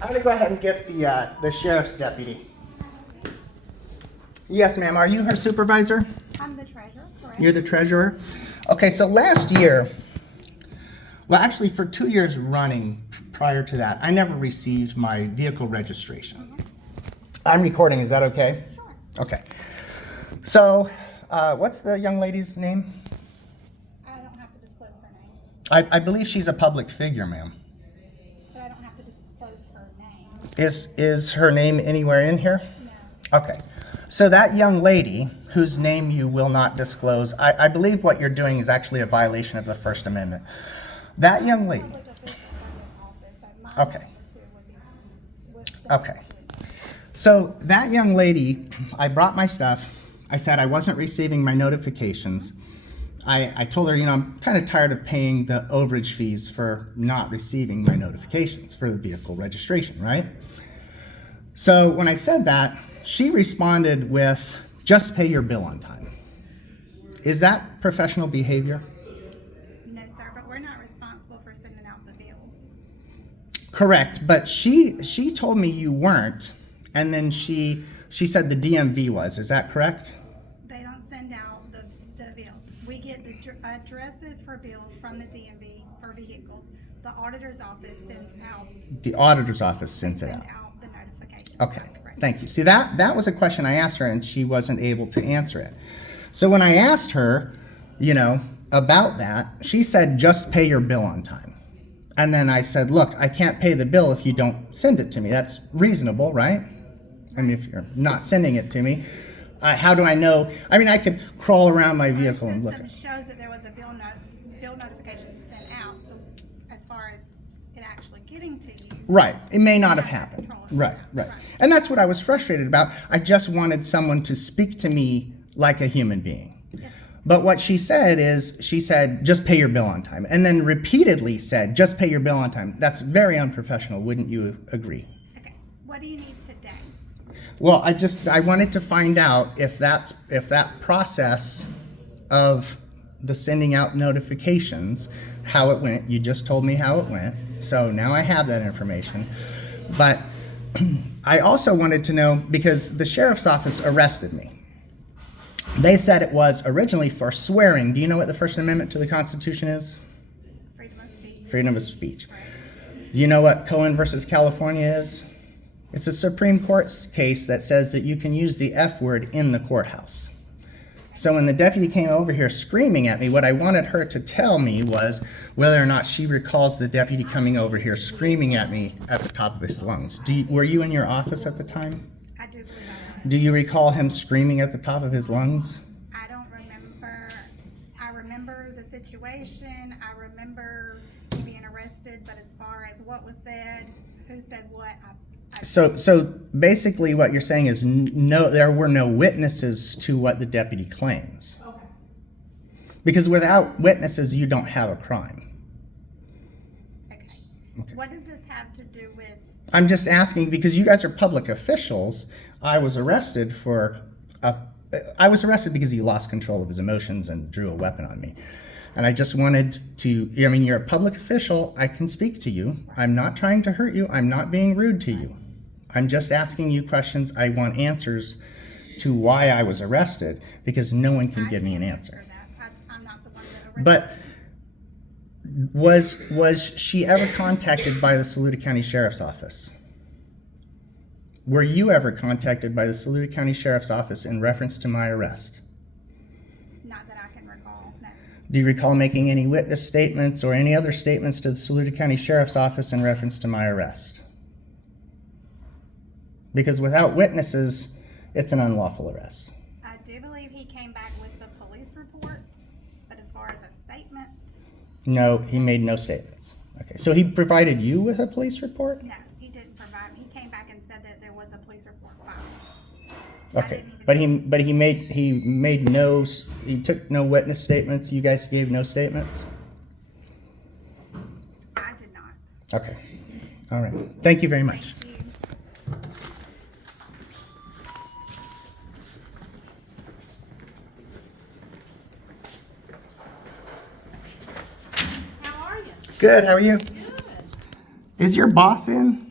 I'm gonna go ahead and get the sheriff's deputy. Yes, ma'am. Are you her supervisor? I'm the treasurer, correct? You're the treasurer? Okay, so last year, well, actually for 2 years running prior to that, I never received my vehicle registration. I'm recording, is that okay? Sure. Okay. So, what's the young lady's name? I don't have to disclose her name. I believe she's a public figure, ma'am. But I don't have to disclose her name. Is her name anywhere in here? No. Okay. So that young lady, whose name you will not disclose, I believe what you're doing is actually a violation of the First Amendment. That young lady. Public official from this office. My Okay. office here would be with the Okay. So that young lady, I brought my stuff. I said I wasn't receiving my notifications. I told her, you know, I'm kind of tired of paying the overage fees for not receiving my notifications for the vehicle registration, right? So when I said that, she responded with, just pay your bill on time. Is that professional behavior? No, sir, but we're not responsible for sending out the bills. Correct, but she told me you weren't, and then she said the DMV was. Is that correct? They don't send out the bills. We get the addresses for bills from the DMV for vehicles. The auditor's office sends out. The auditor's office sends it out. Send out the notifications. Okay, That's correct. thank you. See, that was a question I asked her, and she wasn't able to answer it. So when I asked her, you know, about that, she said, just pay your bill on time. And then I said, look, I can't pay the bill if you don't send it to me. That's reasonable, right? I mean, if you're not sending it to me, how do I know? I mean, I could crawl around my vehicle and look at Our it. system shows that there was a bill notification sent out. So as far as it actually getting to you. Right. It may not have happened. Control it. Right. And that's what I was frustrated about. I just wanted someone to speak to me like a human being. Yes. But what she said is, she said, just pay your bill on time. And then repeatedly said, just pay your bill on time. That's very unprofessional. Wouldn't you agree? Okay. What do you need today? Well, I wanted to find out if that process of the sending out notifications, how it went. You just told me how it went. So now I have that information. But I also wanted to know, because the sheriff's office arrested me. They said it was originally for swearing. Do you know what the First Amendment to the Constitution is? Freedom of speech. Freedom of speech. Right. Do you know what Cohen versus California is? It's a Supreme Court case that says that you can use the F word in the courthouse. So when the deputy came over here screaming at me, what I wanted her to tell me was whether or not she recalls the deputy coming over here screaming at me at the top of his lungs. Were you in your office at the time? I do believe I am. Do you recall him screaming at the top of his lungs? I don't remember. I remember the situation. I remember being arrested, but as far as what was said, who said what, So basically what you're saying is no, there were no witnesses to what the deputy claims. Okay. Because without witnesses, you don't have a crime. Okay. What does this have to do with? I'm just asking because you guys are public officials. I was arrested because he lost control of his emotions and drew a weapon on me. And I just wanted to, I mean, you're a public official. I can speak to you. I'm not trying to hurt you. I'm not being rude to you. I'm just asking you questions. I want answers to why I was arrested because no one can give me an answer. I'm not the one that arrested. But was she ever contacted by the Saluda County Sheriff's Office? Were you ever contacted by the Saluda County Sheriff's Office in reference to my arrest? Not that I can recall, no. Do you recall making any witness statements or any other statements to the Saluda County Sheriff's Office in reference to my arrest? Because without witnesses, it's an unlawful arrest. I do believe he came back with the police report, but as far as a statement, No, he made no statements. Okay, so he provided you with a police report? no, he didn't provide. He came back and said that there was a police report filed. Okay, but he took no witness statements. You guys gave no statements? I did not. Okay, all right. Thank you very much. Thank you. How are you? Good, how are you? Good. Is your boss in?